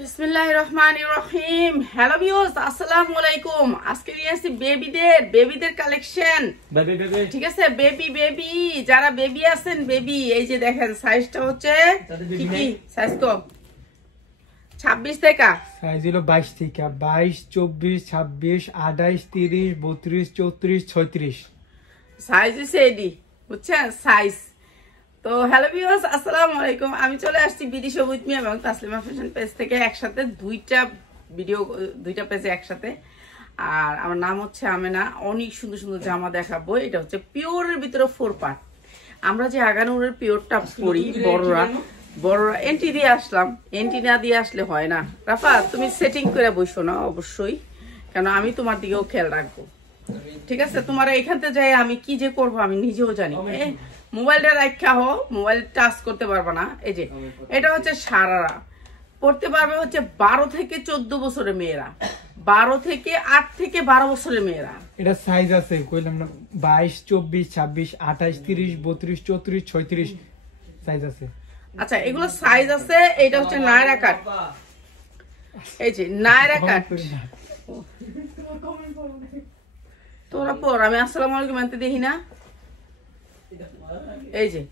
বিসমিল্লাহির রহমানির রহিম। Hello viewers, আসসালামু আলাইকুম। আজকে নিয়ে আসছি বেবিদের কালেকশন। ঠিক আছে, বেবি যারা বেবি আছেন, বেবি এই যে দেখেন সাইজটা হচ্ছে কি সাইজ তো 26 থেকে সাইজ হলো 22 থেকে 22, 24, 26, 28, 30, 32, 34, 36 সাইজ হচ্ছে এডি, বুঝছেন সাইজ। তো হ্যালো ভিউয়ার্স, আসসালামু আলাইকুম। আমি চলে আসছি বিডি সবুজ মিয়া এবং তাসলিমা ফ্যাশন পেজ থেকে একসাথে দুইটা পেজে একসাথে। আর আমার নাম হচ্ছে আমেনা। অনেক সুন্দর সুন্দর জামা দেখাবো। এটা হচ্ছে পিওরের ভিতরে 4 পার্ট। আমরা যে আগানুরের পিওরটা পরি বড়রা এন্টি দিয়ে আসলাম, এন্টি না দিয়ে আসলে হয় না। রাফা, তুমি সেটিং করে বসো না অবশ্যই, কেন আমি তোমার দিকেও খেয়াল রাখবো। ঠিক আছে, তোমার এখান থেকে যাই আমি কি যে করবো আমি নিজেও জানি। মোবাইলটা রাখা হো, মোবাইল টাচ করতে পারবা না। এই যে এটা হচ্ছে সারারা, পড়তে পারবে হচ্ছে 12 থেকে 14 বছরের মেয়েরা, 12 থেকে 8 থেকে 12 বছরের মেয়েরা। এটা সাইজ আছে কইলাম না 22, 24, 26, 28, 30, 32, 34, 36 সাইজ আছে। আচ্ছা, এগুলো সাইজ আছে। এটা হচ্ছে নায়রা কাট, এই যে নায়রা কাট। তোরা পর, আমি আসসালামু আলাইকুম মানতে দেখি না। এই যে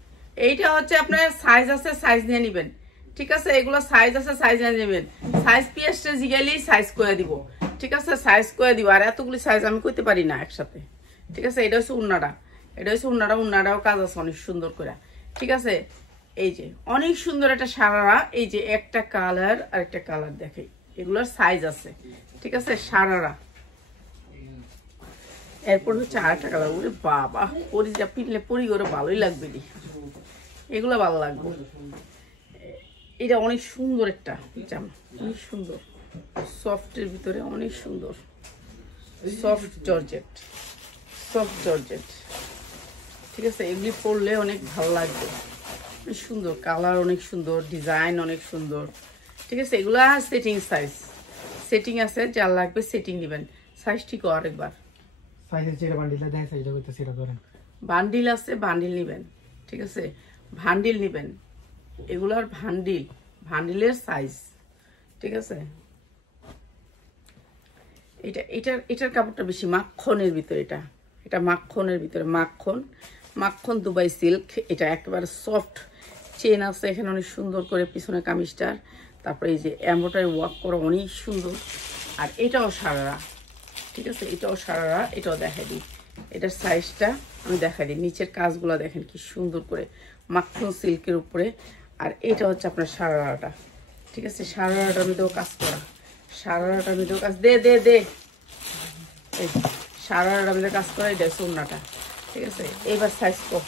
এইটা হচ্ছে আপনার সাইজ আছে, সাইজ নিয়ে নিবেন। ঠিক আছে, এগুলো সাইজ আছে, সাইজ নিয়ে নেবেন। সাইজ পিএসটা জিগাইলি সাইজ করে দিব। ঠিক আছে, সাইজ করে দিব। আর এতগুলি সাইজ আমি কইতে পারি না একসাথে। ঠিক আছে, এটা হচ্ছে উন্নাটা, এটা হচ্ছে উন্নাটাও কাজ আছে অনেক সুন্দর করে। ঠিক আছে, এই যে অনেক সুন্দর একটা সারারা। এই যে একটা কালার আর একটা কালার দেখাই, এগুলোর সাইজ আছে। ঠিক আছে, সারারা। এরপর হচ্ছে আরেকটা কালার। ওরে বাবা, পরি যা পিনলে পরি করে ভালোই লাগবে দি, এগুলো ভালো লাগবে। এটা অনেক সুন্দর একটা জামা, অনেক সুন্দর, সফটের ভিতরে অনেক সুন্দর, সফট জর্জেট। ঠিক আছে, এগুলি পরলে অনেক ভালো লাগবে, অনেক সুন্দর কালার, অনেক সুন্দর ডিজাইন, অনেক সুন্দর। ঠিক আছে, এগুলা সেটিং সাইজ, সেটিং আছে, যার লাগবে সেটিং নেবেন। সাইজ ঠিক আরেকবার বান্ডিল আছে, বান্ডিল নিবেন। ঠিক আছে, ভান্ডিল নিবেন, এগুলার ভান্ডিলের সাইজ। ঠিক আছে, এটার কাপড়টা বেশি মাখনের ভিতরে, এটা মাখনের ভিতরে, মাখন দুবাই সিল্ক। এটা একেবারে সফট, চেন আছে এখানে অনেক সুন্দর করে পিছনে কামিজটার। তারপরে এই যে এমব্রয়ডারি ওয়ার্ক করা অনেক সুন্দর। আর এটাও সারারা। ঠিক আছে, এটাও সারারা, এটাও দেখাই দিই। এটার সাইজটা আমি দেখাই দিই। নিচের কাজগুলো দেখেন কি সুন্দর করে, মাখন সিল্কের উপরে। আর এটা হচ্ছে আপনার সারারাটা। ঠিক আছে, সারারাটার মধ্যেও কাজ করা, সারারাটার মধ্যেও কাজ দে এই সারারাটার মধ্যে কাজ করা। এটা হচ্ছে ওড়নাটা। ঠিক আছে, এবার সাইজ কো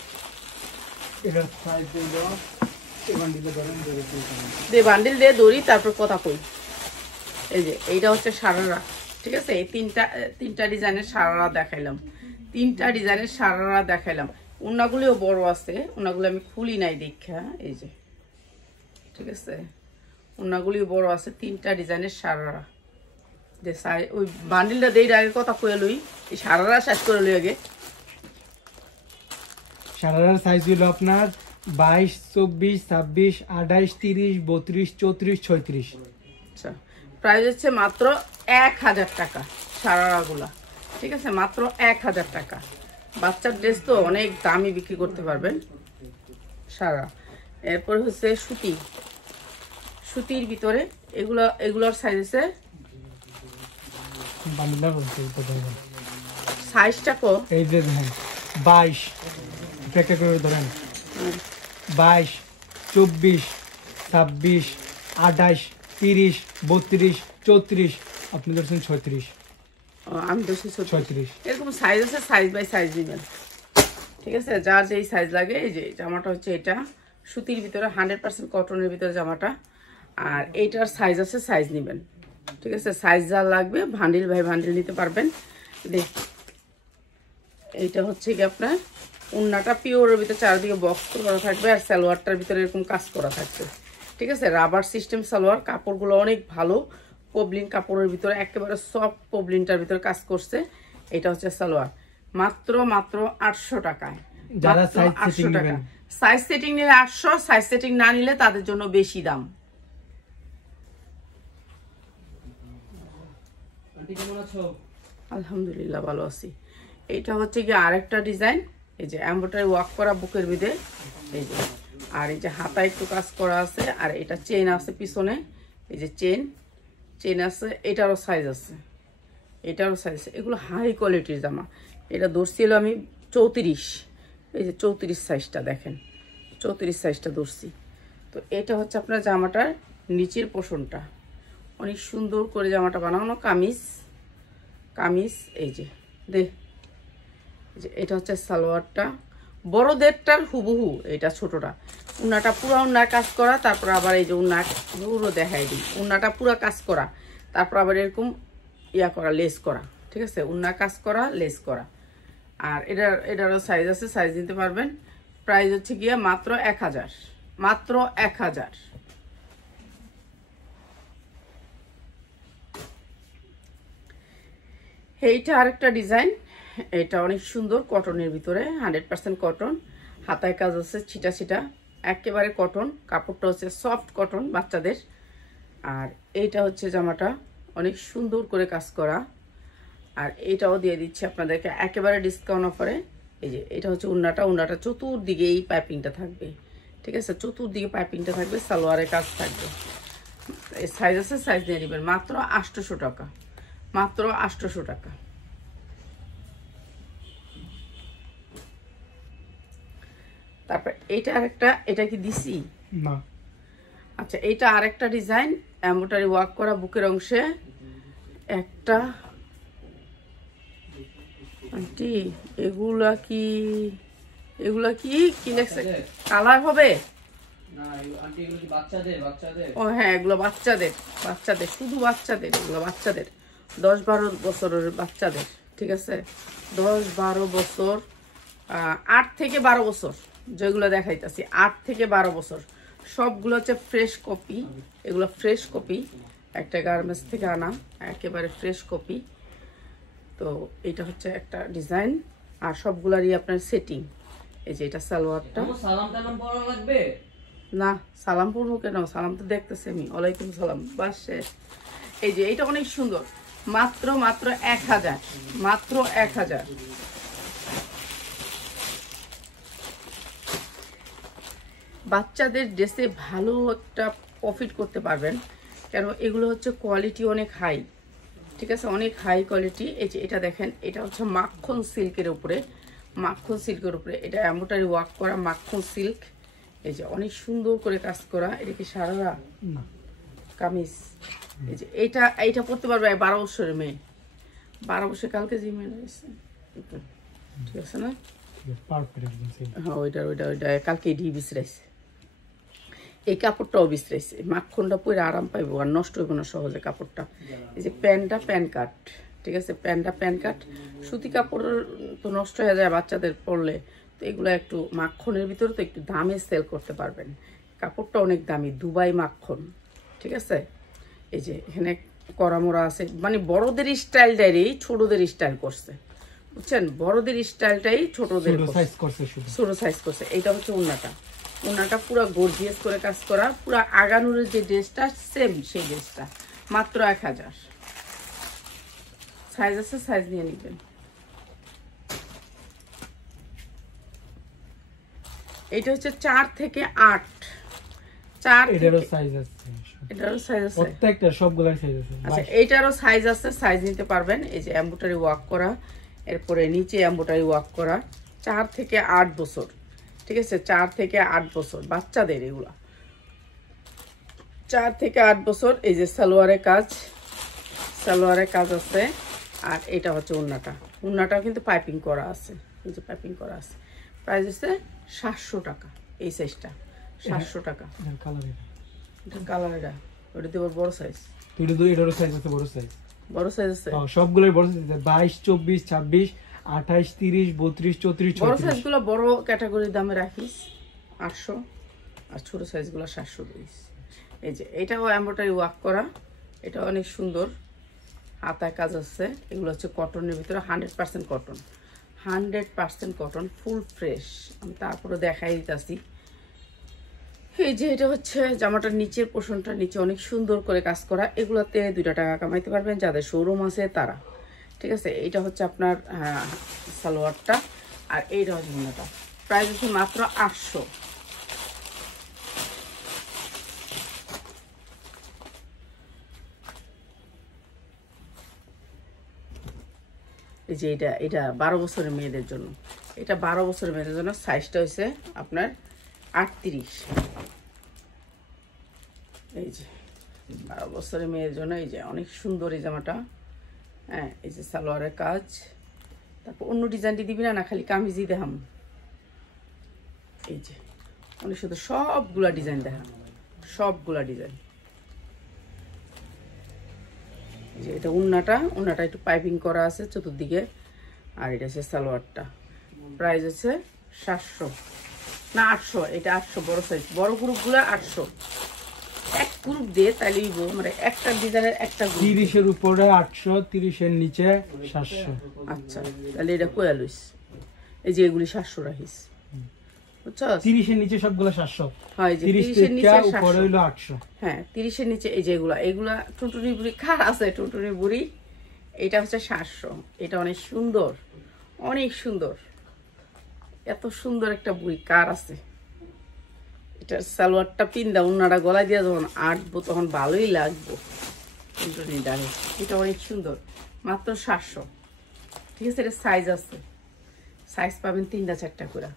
দে, বান্ডিল দিয়ে দড়ি, তারপর কথা কই। এই যে এইটা হচ্ছে সারারা। ঠিক আছে, এই তিনটা ডিজাইনের সারারা দেখাইলাম, ওড়নাগুলিও বড় আছে, ওড়নাগুলো আমি খুলি নাই দেখা। এই যে ঠিক আছে, ওড়নাগুলিও বড় আছে, 3টা ডিজাইনের সারারা। যে ওই বান্ডিলটা দেই আগে কথা কয়ে লই, এই সারারা শেষ করে লই আগে। সারারার সাইজ হলো আপনার 22, 24, 26, 28, 30, 32, 34, 36। আচ্ছা, প্রাইস হচ্ছে মাত্র 1000 টাকা সারারাগুলা। ঠিক আছে, মাত্র 1000 টাকা। বাচ্চার ড্রেস তো অনেক দামি বিক্রি করতে পারবেন সারা। এরপর হচ্ছে সুতির ভিতরে এগুলোর সাইজ আছে, সাইজটা কো এই যে দেখেন 22 একটা করে ধরেন, 22, 24, 26, 28, 30, 32, 34, আপনি ধরছেন 36। আমি ধরছি 36। এরকম সাইজ আছে, সাইজ বাই সাইজ নেবেন। ঠিক আছে, যার যেই সাইজ লাগে। এই যে জামাটা হচ্ছে এটা সুতির ভিতরে, 100% কটনের ভিতরে জামাটা। আর এইটার সাইজ আছে, সাইজ নেবেন। ঠিক আছে, সাইজ যা লাগবে ভান্ডিল বাই ভান্ডিল নিতে পারবেন। এইটা হচ্ছে কি আপনার ওড়নাটা পিওরের ভিতরে চারদিকে বক্স করা থাকবে, আর সালোয়ারটার ভিতরে এরকম কাজ করা থাকবে। ঠিক আছে, রাবার সিস্টেম সালোয়ার, কাপড়গুলো অনেক ভালো, পবলিন কাপড়ের ভিতরে, একেবারে সফট পবলিনটার ভিতরে কাজ করছে। এটা হচ্ছে সালোয়ার, মাত্র 800 টাকায়। যারা সাইজ সেটিং নিলে 800, সাইজ সেটিং না নিলে তাদের জন্য বেশি দাম। আন্টি কেমন আছো? আলহামদুলিল্লাহ ভালো আছি। এইটা হচ্ছে কি আরেকটা ডিজাইন, এই যে এমব্রয়ডারি ওয়ার্ক করা বুকের ভিতরে, এই যে আর এই যে হাতা একটু কাজ করা আছে, আর এটা চেন আছে পিছনে, এই যে চেন আছে, এটারও সাইজ আছে, এটারও সাইজ আছে। এগুলো হাই কোয়ালিটির জামা। এটা ধরছিল আমি 34, এই যে 34 সাইজটা দেখেন, 34 সাইজটা ধরছি। তো এটা হচ্ছে আপনার জামাটার নিচের পোর্শনটা, অনেক সুন্দর করে জামাটা বানানো। কামিজ এই যে এটা হচ্ছে সালোয়ারটা, বড়দেরটার হুবহু, এটা ছোটটা। উন্নাটা পুরো উন্নার কাজ করা, তারপর আবার এই যে উন্না পুরো দেখাই দিই, উন্নাটা পুরো কাজ করা, তারপর আবার এরকম ইয়া করা, লেস করা, ঠিক আছে, উন্না কাজ করা, লেস করা। আর এটারও সাইজ আছে, সাইজ নিতে পারবেন। প্রাইস হচ্ছে গিয়া মাত্র 1000, মাত্র 1000। এইটা আরেকটা ডিজাইন, এটা অনেক সুন্দর, কটনের ভিতরে 100% কটন, হাতায় কাজ আছে ছিটা ছিটা, একেবারে কটন, কাপড়টা হচ্ছে সফট কটন বাচ্চাদের। আর এইটা হচ্ছে জামাটা অনেক সুন্দর করে কাজ করা, আর এটাও দিয়ে দিচ্ছে আপনাদেরকে একেবারে ডিসকাউন্ট অফারে। এই যে এটা হচ্ছে উন্নাটা চতুর্দিকে এই পাইপিংটা থাকবে, ঠিক আছে, চতুর্দিকে পাইপিংটা থাকবে, সালোয়ারের কাজ থাকবে। এই সাইজ আছে, সাইজ নিয়ে নেবেন, মাত্র 800 টাকা, মাত্র 800 টাকা। তারপর এইটা আরেকটা, এটা কি দিছি না? আচ্ছা, এইটা আরেকটা ডিজাইন, এমব্রয়ডারি ওয়ার্ক করা বুকের অংশে একটা। আন্টি এগুলা কি কি লেখছে? কালার হবে না আন্টি, এগুলো কি বাচ্চাদের? ও হ্যাঁ, এগুলো বাচ্চাদের, শুধু বাচ্চাদের, এগুলো বাচ্চাদের 10-12 বছরের বাচ্চাদের, ঠিক আছে, 10-12 বছর, 8 থেকে 12 বছর, যেগুলো দেখাইতেছি 8 থেকে 12 বছর, সবগুলো হচ্ছে ফ্রেশ কপি। এগুলো ফ্রেশ কপি, একটা গার্মেন্টস থেকে আনা, একেবারে ফ্রেশ কপি। তো এটা হচ্ছে একটা ডিজাইন, আর সবগুলারই আপনার সেটিং। এই যে এটা সালোয়ারটা। সালাম টালাম পড়া লাগবে না, সালাম পড়বো কেন? সালাম তো দেখতেছি আমি, ওয়ালাইকুম সালাম, বাস শেষ। এই যে এটা অনেক সুন্দর, মাত্র 1000, মাত্র 1000। বাচ্চাদের ড্রেসে ভালো একটা প্রফিট করতে পারবেন, কেন এগুলো হচ্ছে কোয়ালিটি অনেক হাই, ঠিক আছে, অনেক হাই কোয়ালিটি। এই যে এটা দেখেন, এটা হচ্ছে মাখন সিল্কের উপরে, এটা এমব্রয়ডারি ওয়ার্ক করা মাখন সিল্ক। এই যে অনেক সুন্দর করে কাজ করা। এটা কি সারারা কামিজ? এই যে এইটা পড়তে পারবে 12 বছরের মেয়ে, 12 বছর, কালকে যে মেয়ে রয়েছে, ঠিক আছে না? হ্যাঁ, ওইটা কালকে ডি বিছরাইছে, এই কাপড়টাও বিছরাইছে, মাখনটা পরে আরাম পাইবো, আর নষ্ট হইব না সহজে কাপড়টা। এই যে প্যান্টটা প্যান কাট, ঠিক আছে, প্যান্টটা প্যান কাট। সুতি কাপড় তো নষ্ট হয়ে যায় বাচ্চাদের পরলে, তো এগুলো একটু মাখনের ভিতরে তো একটু দামে সেল করতে পারবেন। কাপড়টা অনেক দামি, দুবাই মাখন, ঠিক আছে। এই যে এখানে করামোড়া আছে, মানে বড়দের স্টাইলটাই ছোটদের স্টাইল করছে, বুঝছেন, বড়দের স্টাইলটাই ছোটদের ছোট সাইজ করছে। এইটা হচ্ছে উন্নাটা পুরো গর্জিয়াস করে কাজ করা, পুরো আগানুরের যে ড্রেসটা সেম সেই ড্রেসটা, মাত্র 1000। সাইজ আছে, সাইজ নিয়ে নিবেন। এটা হচ্ছে 4 থেকে 8, এটারও সাইজ আছে, প্রত্যেকটা সবগুলোর সাইজ আছে। আচ্ছা, এইটারও সাইজ আছে, সাইজ নিতে পারবেন। এই যে এমব্রয়ডারি ওয়ার্ক করা, এরপরে নিচে এমব্রয়ডারি ওয়ার্ক করা, 4 থেকে 8 বছর, ঠিক আছে, 4 থেকে 8 বছর বাচ্চাদের এগুলা, 4 থেকে 8 বছর। এই যে সালোয়ারের কাজ আছে, আর এটা হচ্ছে উন্নাটাও কিন্তু পাইপিং করা আছে, এই যে পাইপিং করা আছে। প্রাইস হচ্ছে 700 টাকা, এই সাইজটা 700 টাকা। এটা কালার, ওটা দিয়ে বড় সাইজ, এটারও সাইজ আছে, বড় সাইজ আছে, সবগুলোর বড় সাইজ আছে, 22, 24, 26, 28, 30, 32, 34, বড় সাইজগুলো বড় ক্যাটাগরির দামে রাখিস 800, আর ছোট সাইজগুলো 720। এই যে এটাও এমব্রয়ডারি ওয়ার্ক করা, এটা অনেক সুন্দর, হাতায় কাজ আছে। এগুলো হচ্ছে কটনের ভিতরে 100% কটন, 100% কটন, ফুল ফ্রেশ। আমি তারপরে দেখাই দিতেছি। এই যে এটা হচ্ছে জামাটার নিচের পোর্শনটা, নিচে অনেক সুন্দর করে কাজ করা, এগুলাতে 2 টাকা কামাইতে পারবেন যাদের শোরুম আছে তারা। ঠিক আছে, এটা হচ্ছে আপনার সালোয়ারটা, আর এইটা হচ্ছে ওন্নাটা। প্রাইস হচ্ছে মাত্র 800। এই যে এটা 12 বছরের মেয়েদের জন্য, এটা 12 বছরের মেয়েদের জন্য। সাইজটা হচ্ছে আপনার 38। এই যে 12 বছরের মেয়ের জন্য, এই যে অনেক সুন্দর এই জামাটা। হ্যাঁ, এই যে সালোয়ারের কাজ, তারপর অন্য ডিজাইনটি দিবি না, খালি কামিজই দেখাম। এই যে অনেক সুন্দর, সবগুলা ডিজাইন দেখাম, সবগুলা ডিজাইন। যে এটা উন্নাটা একটু পাইপিং করা আছে চতুর্দিকে, আর এটা হচ্ছে সালোয়ারটা। প্রাইস হচ্ছে 700 না 800, এটা 800 বড় সাইজ। বড় গ্রুপগুলো 800, এক গ্রুপ দিয়ে তাইলে মানে একটা ডিজাইনের একটা 30-এর উপরে 800, 30-এর নিচে 700। আচ্ছা, তাহলে এটা কয়া লইস, এই যে এগুলি 700 রাখিস, বুঝছো? 30-এর নিচে সবগুলো 700, হয় যে 30-এর নিচে উপরে হলো 800। হ্যাঁ, 30-এর নিচে এই যে এগুলা টুনটুনি বুড়ি কার আছে, টুনটুনি বুড়ি, এটা হচ্ছে 700। এটা অনেক সুন্দর, অনেক সুন্দর, এত সুন্দর একটা বুড়ি কার আছে? এটার সালোয়ারটা পিন্দা উন্নাটা গলায় দিয়ে যখন আটবো তখন ভালোই লাগবো। টুনটুনি ডালে এটা অনেক সুন্দর, মাত্র 700। ঠিক আছে, এটা সাইজ আছে, সাইজ পাবেন 3টা-4টা করে।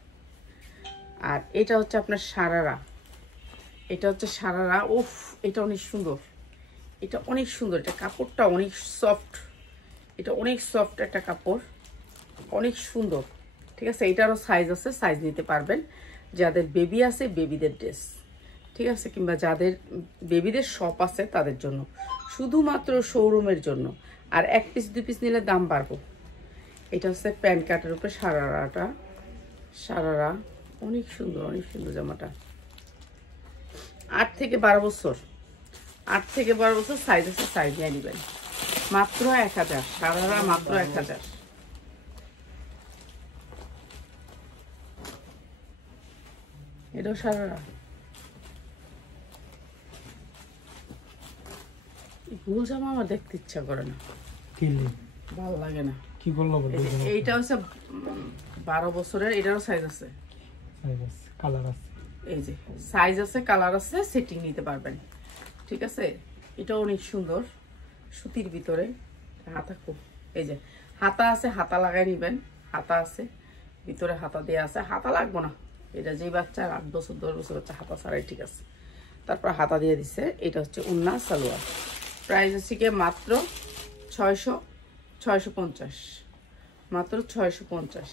আর এটা হচ্ছে আপনার সারারা, এটা হচ্ছে সারারা। উফ, এটা অনেক সুন্দর, এটা অনেক সুন্দর, এটা কাপড়টা অনেক সফট, এটা অনেক সফট একটা কাপড়, অনেক সুন্দর। ঠিক আছে, এটারও সাইজ আছে, সাইজ নিতে পারবেন। যাদের বেবি আছে, বেবিদের ড্রেস, ঠিক আছে, কিংবা যাদের বেবিদের শপ আছে তাদের জন্য, শুধুমাত্র শোরুমের জন্য। আর 1 পিস 2 পিস নিলে দাম বাড়বো। এটা হচ্ছে প্যান্ট কাটের উপরে সারারা, অনেক সুন্দর, অনেক সুন্দর জামাটা। 8 থেকে 12 বছর, 8 থেকে 12 বছর সাইজ আছে, সাইজ নিয়ে নেবেন। মাত্র 1000, সারারা মাত্র 1000। এটাও সারারা। ভুল জামা আমার দেখতে ইচ্ছা করে না, ভালো লাগে না। কি বললো? এইটা হচ্ছে 12 বছরের, এটারও সাইজ আছে, কালার আছে, এই যে সাইজ আছে, কালার আছে, সেটিং নিতে পারবেন। ঠিক আছে, এটা অনেক সুন্দর, সুতির ভিতরে। হাতা খুব, এই যে হাতা আছে, হাতা লাগাই নিবেন, হাতা আছে ভিতরে, হাতা দেওয়া আছে, হাতা লাগবো না। এটা যেই বাচ্চা 8 বছর 10 বছর বাচ্চা হাতা ছাড়াই ঠিক আছে, তারপর হাতা দিয়ে দিচ্ছে। এটা হচ্ছে উন্না সালোয়ার। প্রাইস হচ্ছে কি মাত্র 650, মাত্র 650।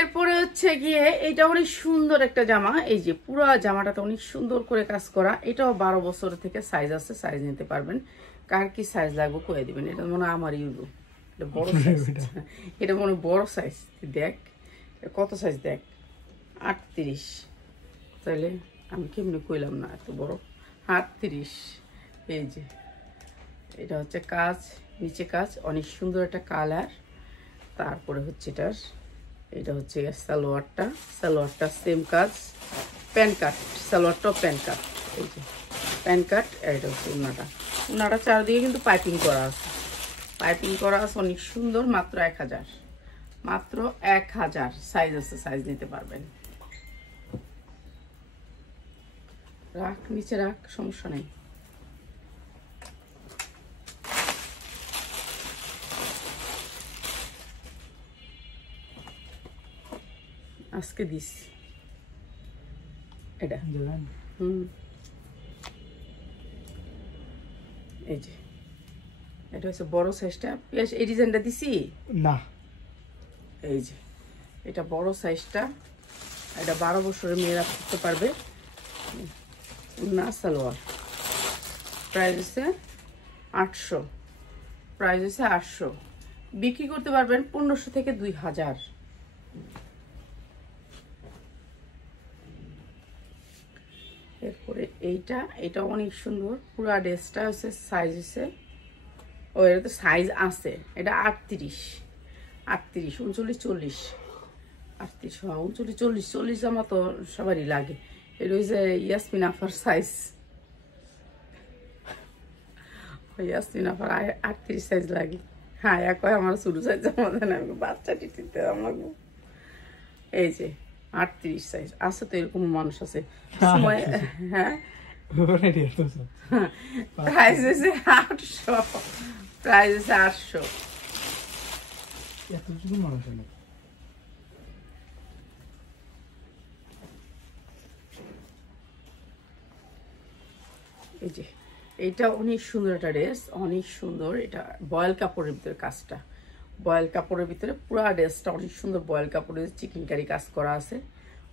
এরপরে হচ্ছে গিয়ে এটা অনেক সুন্দর একটা জামা, এই যে পুরো জামাটাতে অনেক সুন্দর করে কাজ করা। এটাও 12 বছর থেকে সাইজ আছে, সাইজ নিতে পারবেন। কার কি সাইজ লাগবে কয়ে দিবেন। এটা মনে হয় আমার ইউরো, এটা বড় সাইজ, এটা মনে হয় বড় সাইজ। দেখ কত সাইজ, দেখ 38। তাহলে আমি কেমনি কইলাম না এত বড়, 38। এই যে এটা হচ্ছে কাজ, নিচে কাজ, অনেক সুন্দর একটা কালার। তারপরে হচ্ছে এটা হচ্ছে সালোয়ারটা সেম কাজ, প্যান কাট, সালোয়ারটাও প্যান কাট। এই যে প্যান কাট, এটা হচ্ছে উন্নাটা চারদিকে কিন্তু পাইপিং করা আছে, অনেক সুন্দর। মাত্র 1000, মাত্র 1000। সাইজ আছে, সাইজ নিতে পারবেন। রাখ, নিচে রাখ, সমস্যা নেই। আজকে দিস এটা, এই যে এটা হচ্ছে বড় সাইজটা। এই ডিজাইনটা দিছি না, এই যে এটা বড় সাইজটা, এটা 12 বছরের মেয়েরা করতে পারবে। না সালোয়ার, প্রাইস হচ্ছে 800, প্রাইস হচ্ছে 800। বিক্রি করতে পারবেন 1500 থেকে 2000। এরপরে এটা অনেক সুন্দর, পুরো ড্রেসটা হচ্ছে সাইজ হচ্ছে, ও এটা তো সাইজ আছে, এটা 38, 38, 39, 40, 38, 39, 40, 40 জামা তো সবারই লাগে। এটা হচ্ছে ইয়াসমিন আফার সাইজ, ইয়াসমিন আফার 38 সাইজ লাগে। হ্যাঁ এক আমার ছোট সাইজ জামা দেন, আমি বাচ্চা টিটিতে আমাকে। এই যে 38 সাইজ আছে, তো এরকম মানুষ আছে সময়। হ্যাঁ প্রাইস হচ্ছে 800, প্রাইস হচ্ছে 800। এই যে এটা অনেক সুন্দর একটা ড্রেস, অনেক সুন্দর। এটা বয়েল কাপড়ের ভিতরে কাজটা, বয়েল কাপড়ের ভিতরে পুরো ড্রেসটা অনেক সুন্দর। বয়েল কাপড়ের চিকেনকারি কাজ করা আছে,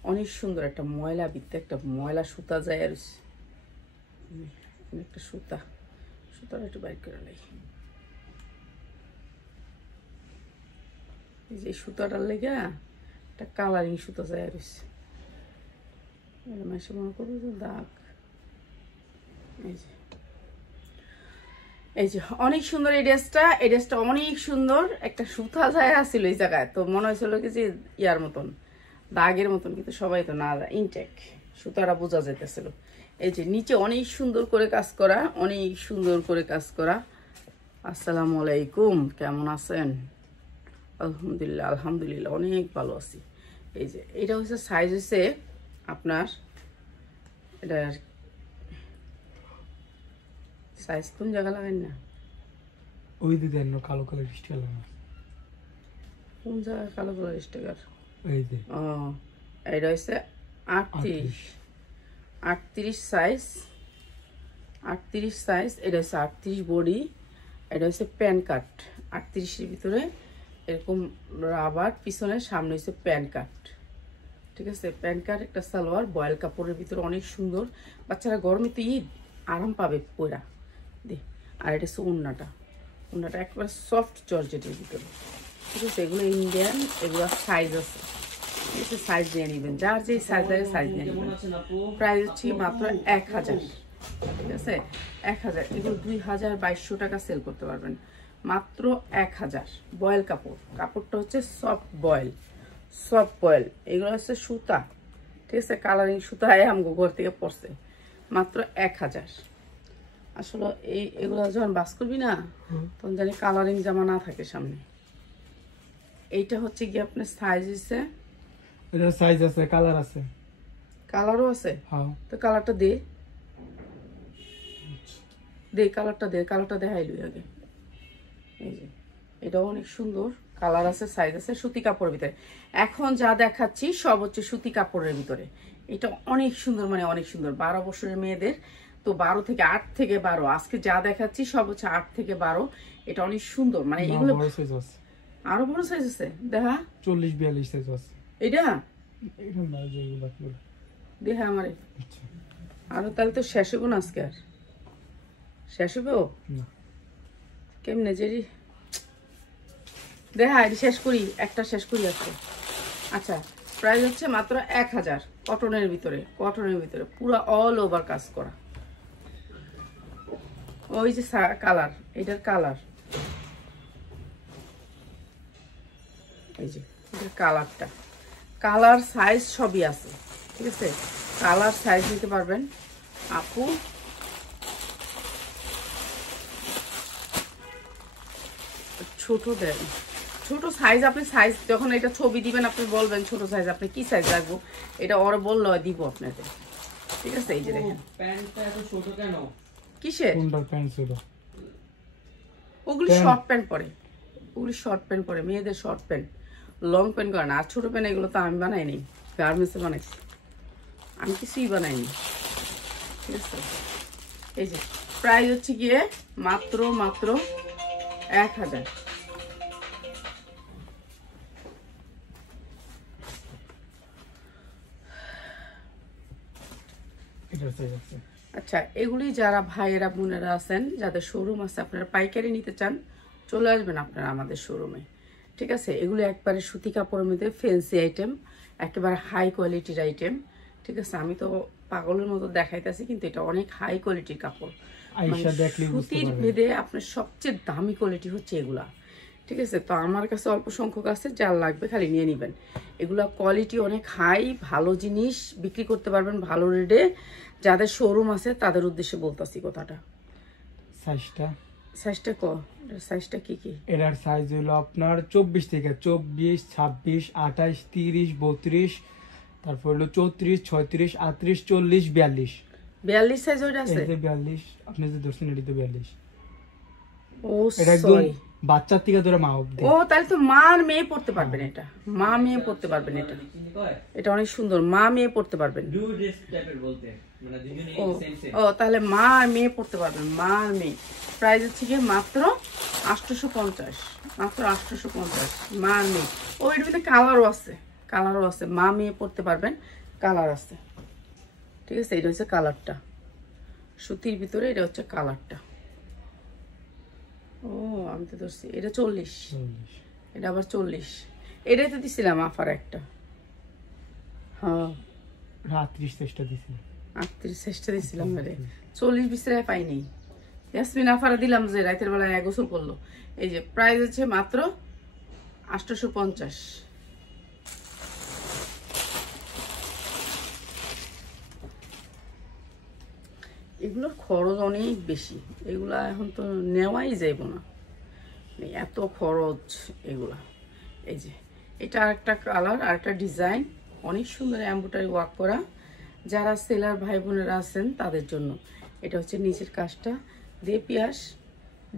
অনেক সুন্দর। একটা ময়লা ভিতরে একটা ময়লা সুতা যায়, আর একটা সুতা, সুতাটা একটু বাইর করে নেই। এই যে সুতাটার লেগে একটা কালারিং সুতা যায় রয়েছে, মাসে মনে করবো যে দাগ। এই যে অনেক সুন্দর এই ড্রেসটা, এই ড্রেসটা অনেক সুন্দর। একটা সুতা যায় আসছিল এই জায়গায়, তো মনে হয়েছিল কি যে ইয়ার মতন, দাগের মতন, কিন্তু সবাই তো না, ইনটেক সুতাটা বোঝা যেতেছিল। এই যে নিচে অনেক সুন্দর করে কাজ করা, অনেক সুন্দর করে কাজ করা। আসসালামু আলাইকুম, কেমন আছেন? আলহামদুলিল্লাহ, আলহামদুলিল্লাহ অনেক ভালো আছি। এই যে এটা হচ্ছে সাইজ হচ্ছে আপনার, এটা সাইজ কোন জায়গা লাগাই না, ওই দিদি কালো কালার স্টিকার লাগানো। কোন জায়গায় কালো কালার স্টিকার? এই যে ও এটা হচ্ছে 38, 38 সাইজ, 38 সাইজ। এটা হচ্ছে 38 বডি, এটা হচ্ছে প্যান কাট। 38-এর ভিতরে এরকম রাবার, পিছনে সামনে হচ্ছে প্যান কাট, ঠিক আছে? প্যান কাট একটা সালোয়ার, বয়েল কাপড়ের ভিতরে অনেক সুন্দর। বাচ্চারা গরমে তো ঈদ আরাম পাবে পরা দে। আর এটা হচ্ছে ওড়নাটা, ওড়নাটা একবারে সফট জর্জেটের ভিতরে, ঠিক আছে? এগুলো ইন্ডিয়ান, এগুলো সাইজ আছে, ঠিক আছে? সাইজ নিয়ে নেবেন, যার যেই সাইজ লাগে সাইজ নিয়ে নেবেন। প্রাইস হচ্ছে মাত্র 1000, ঠিক আছে? 1000। এগুলো 2200 টাকা সেল করতে পারবেন, মাত্র 1000। বয়েল কাপড়, কাপড়টা হচ্ছে সফট বয়েল, সফট বয়েল। এগুলো হচ্ছে সুতা, ঠিক আছে? কালারিং সুতা আমগো ঘর থেকে পড়ছে, মাত্র 1000। আসলে এগুলো যখন বাস করবি না, তখন জানি কালারিং জামা না থাকে সামনে। এইটা হচ্ছে কি আপনার সাইজ হচ্ছে, এটা সাইজ আছে, কালার আছে, কালারও আছে। হ্যাঁ তো কালারটা দে, দে কালারটা দে, কালারটা দেখাইলই আগে। এই যে এটাও অনেক সুন্দর, কালার আছে, সাইজ আছে, সুতি কাপড়ের ভিতরে। এখন যা দেখাচ্ছি সব হচ্ছে সুতি কাপড়ের ভিতরে। এটা অনেক সুন্দর, মানে অনেক সুন্দর। 12 বছরের মেয়েদের, তো 12 থেকে 8 থেকে 12, আজকে যা দেখাচ্ছি সব হচ্ছে 8 থেকে 12। এটা অনেক সুন্দর, মানে এগুলো আরো বড় সাইজ আছে, দেখা 40-42 সাইজ আছে। এটা এটা না যেগুলো বাকিগুলো দেখা আমারে। আরো তাহলে তো শেষ হবো না আজকে, আর শেষ হবেও না কেমনে জেরি দেখা, এটা শেষ করি, একটা শেষ করি আজকে। আচ্ছা, প্রাইস হচ্ছে মাত্র 1000, কটনের ভিতরে, কটনের ভিতরে পুরো অল ওভার কাজ করা। ওই যে কালার, এটার কালার, এই যে এটার কালারটা, কালার সাইজ সবই আছে, ঠিক আছে? কালার সাইজ নিতে পারবেন আপু। ছোট দেন, ছোট সাইজ আপনি সাইজ যখন এটা ছবি দিবেন আপনি বলবেন ছোট সাইজ, আপনি কি সাইজ রাখবো এটা ওরা বললে দিব আপনাদের, ঠিক আছে? এই যে দেখেন প্যান্টটা এত ছোট কেন? কিসের? কোনটার প্যান্ট ছিল? ওগুলি শর্ট প্যান্ট পরে, ওগুলি শর্ট প্যান্ট পরে, মেয়েদের শর্ট প্যান্ট, লং প্যান্ট করে না। আর ছোট প্যান্ট এগুলো তো আমি বানাই নি, গার্মেন্টসে বানাইছি, আমি কিছুই বানাইনি, ঠিক আছে? এই যে প্রাইস হচ্ছে গিয়ে মাত্র 1000। আচ্ছা, এগুলি যারা ভাইয়েরা বোনেরা আছেন, যাদের শোরুম আছে, আপনারা পাইকারি নিতে চান, চলে আসবেন আপনারা আমাদের শোরুমে, ঠিক আছে? এগুলো একবারে সুতি কাপড়ের মধ্যে ফ্যান্সি আইটেম, একেবারে হাই কোয়ালিটির আইটেম, ঠিক আছে? আমি তো পাগলের মতো দেখাইতেছি, কিন্তু এটা অনেক হাই কোয়ালিটির কাপড়। সুতির ভেদে আপনার সবচেয়ে দামি কোয়ালিটি হচ্ছে এগুলা, ঠিক আছে, তো আমার কাছে অল্প সংখ্যক আছে, যার লাগবে খালি নিয়ে নেবেন। এগুলা কোয়ালিটি অনেক হাই, ভালো জিনিস বিক্রি করতে পারবেন ভালো রেটে। যাদের শোরুম আছে তাদের উদ্দেশ্যে বলতাছি কথাটা। সাইজটা কি কি? এটার সাইজ হলো আপনার 24 থেকে 24, 26, 28, 30, 32, তারপর হলো 34, 36, 38, 40, 42। 42 সাইজ ওইটা আছে? এই যে 42, আপনি যে ধরছেন এটি তো 42। ও এটা একদম সরি, বাচ্চা থেকে ধরে মা অবধি। ও তাহলে তো মা আর মেয়ে পড়তে পারবেন, এটা মা মেয়ে পড়তে পারবেন। এটা অনেক সুন্দর, মা মেয়ে পড়তে পারবেন। ডু ড্রেস টাইপের বলতে মানে দুজনেই সেম সেম। ও তাহলে মা আর মেয়ে পড়তে পারবেন, মা আর মেয়ে। প্রাইস হচ্ছে কি মাত্র 850, মাত্র 850 মা আর মেয়ে। ও এর ভিতরে কালারও আছে, মা মেয়ে পড়তে পারবেন, কালার আছে। ঠিক আছে, এটা হচ্ছে কালারটা, সুতির ভিতরে এটা হচ্ছে কালারটা। ও আমি তো ধরছি এটা 40, এটা আবার 40। এটাই তো দিছিলাম অফার একটা। হ্যাঁ 38 চেষ্টা দিছি, 38 চেষ্টা দিছিলাম। আরে 40 বিসরায় পাইনি। ইয়াসমিন আফারা দিলাম যে রাতের বেলায় গোসল করলো। এই যে প্রাইস হচ্ছে মাত্র 850। এগুলোর খরচ অনেক বেশি, এগুলা এখন তো নেওয়াই যাইব না, এত খরচ এগুলা। এই যে এটা আরেকটা কালার, আরেকটা ডিজাইন, অনেক সুন্দর এমব্রয়ডারি ওয়ার্ক করা। যারা সেলার ভাই বোনেরা আছেন তাদের জন্য। এটা হচ্ছে নিচের কাজটা দিয়ে পিয়াস,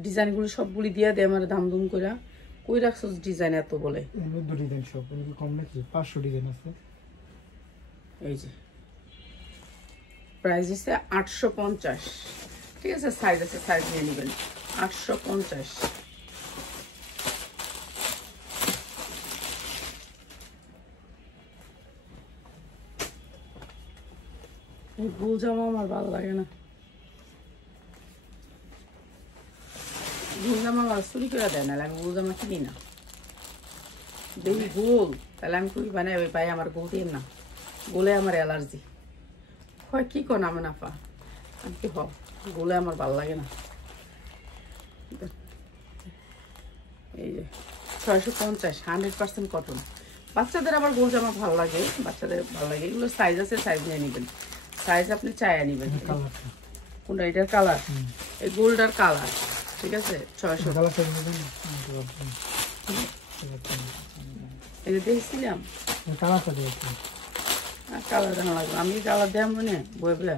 ডিজাইনগুলো সবগুলি দিয়ে দেয় আমার দাম দুম করে। কই রাখছো ডিজাইন এত বলে? ডিজাইন সব কম নাকি? 500 ডিজাইন আছে। এই যে প্রাইস হচ্ছে 850। ঠিক আছে, সাইজ আছে, সাইজ নিয়ে নেবেন। 850। এই গোল জামা আমার ভালো লাগে না, গোল জামা আমার চুরি করে দেয় না, আমি গোল জামা কিনি না। দেখি গোল, তাহলে আমি কই বানাই ওই পাই আমার গোল দিয়ে না, গোলে আমার অ্যালার্জি হয়। কি কর নামে নাফা, আমি কি হব, গোলে আমার ভালো লাগে না। এই যে 650, 100% কটন। বাচ্চাদের আবার গোল জামা ভালো লাগে, বাচ্চাদের ভালো লাগে। এগুলো সাইজ আছে, সাইজ নিয়ে নেবেন, সাইজ আপনি চাইয়া নেবেন। কোনটা? এটার কালার, এই গোল্ডার কালার। ঠিক আছে, 600। এই যে দেখছিলাম কালার দেখা লাগবে, আমি কালার দেয় মনে বয়ে বলে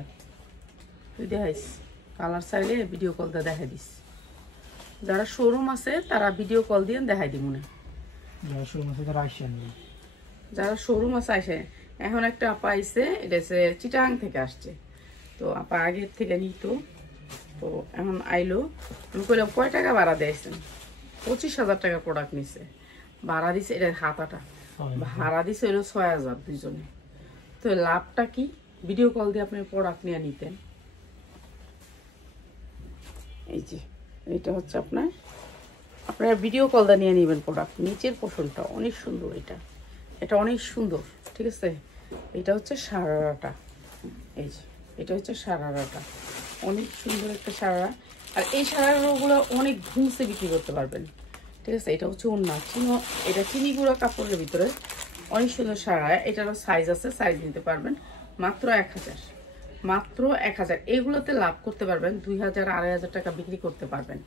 তুই দেখাইস কালার চাইলে ভিডিও কল দিয়ে দেখাই দিস। যারা শোরুম আছে তারা ভিডিও কল দিয়ে দেখাই দি মনে। যারা শোরুম আছে আসে। এখন একটা আপা আইসে, এটা হচ্ছে চিটাং থেকে আসছে, তো আপা আগের থেকে নিত, তো এখন আইলো। আমি কইলাম কয় টাকা ভাড়া দিয়েছেন? 25,000 টাকা প্রোডাক্ট নিছে, ভাড়া দিছে। এটা হাতাটা ভাড়া দিছে হলো 6,000 দুইজনে। তো লাভটা কি? ভিডিও কল দিয়ে আপনি প্রোডাক্ট নিয়ে নিতেন। এই যে এটা হচ্ছে আপনার ভিডিও কল দিয়ে নিয়ে নেবেন প্রোডাক্ট। নিচের পোষণটা অনেক সুন্দর, এটা অনেক সুন্দর। ঠিক আছে, এটা হচ্ছে সারারাটা। এই যে এটা হচ্ছে সারারাটা, অনেক সুন্দর একটা সারারা। আর এই সারারাগুলো অনেক ঘুমসে বিক্রি করতে পারবেন। ঠিক আছে, এটা হচ্ছে ওন্না চিনো, এটা চিনি গুঁড়া কাপড়ের ভিতরে অনেক সুন্দর সারা। এটারও সাইজ আছে, সাইজ নিতে পারবেন। মাত্র 1000, মাত্র 1000। এগুলোতে লাভ করতে পারবেন 2000, 2500 টাকা বিক্রি করতে পারবেন।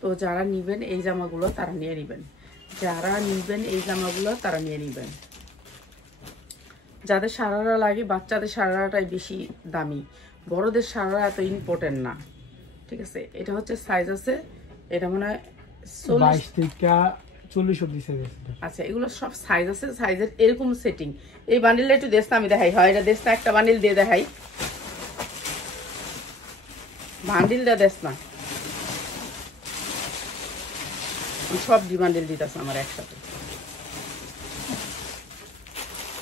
তো যারা নিবেন এই জামাগুলো তারা নিয়ে নেবেন, যারা নিবেন এই জামাগুলো তারা নিয়ে নেবেন। যাদের সারারা লাগে, বাচ্চাদের সারারাটাই বেশি দামি, বড়দের সারারা এত ইম্পর্টেন্ট না। ঠিক আছে, এটা হচ্ছে সাইজ আছে, এটা মনে হয় 22 থেকে 40 অবধি সাইজ আছে। আচ্ছা, এগুলো সব সাইজ আছে, সাইজের এরকম সেটিং। এই বান্ডিলটা একটু দেশটা আমি দেখাই, হয় এটা দেশটা একটা বান্ডিল দিয়ে দেখাই, বান্ডিলটা দেশ না, সব বান্ডিল দিতেছে আমার একসাথে।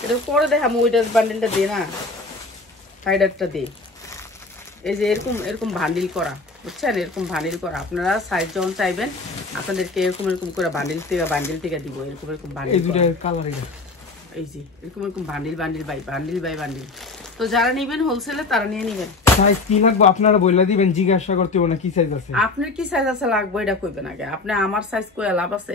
এটা পরে দেখাবো, ওইটার বান্ডিলটা দে না, হাইডারটা দে। এই যে এরকম এরকম বান্ডিল করা, বুঝছেন, এরকম বান্ডিল করা। আপনারা সাইজ যখন চাইবেন আপনাদেরকে এরকম এরকম করে বান্ডিল থেকে দিব, এরকম এরকম বান্ডিল। কালার, এই যে এরকম এরকম bundle bundle by bundle by bundle তো যারা নেবেন হোলসেলে তারা নিয়ে নেবেন। সাইজ কি লাগবে আপনারা বলে দিবেন, জিজ্ঞাসা করতে হবে না কি সাইজ আছে। আপনার কি সাইজ আছে লাগবে এটা কইবেন আগে। আপনি আমার সাইজ কই লাভ আছে,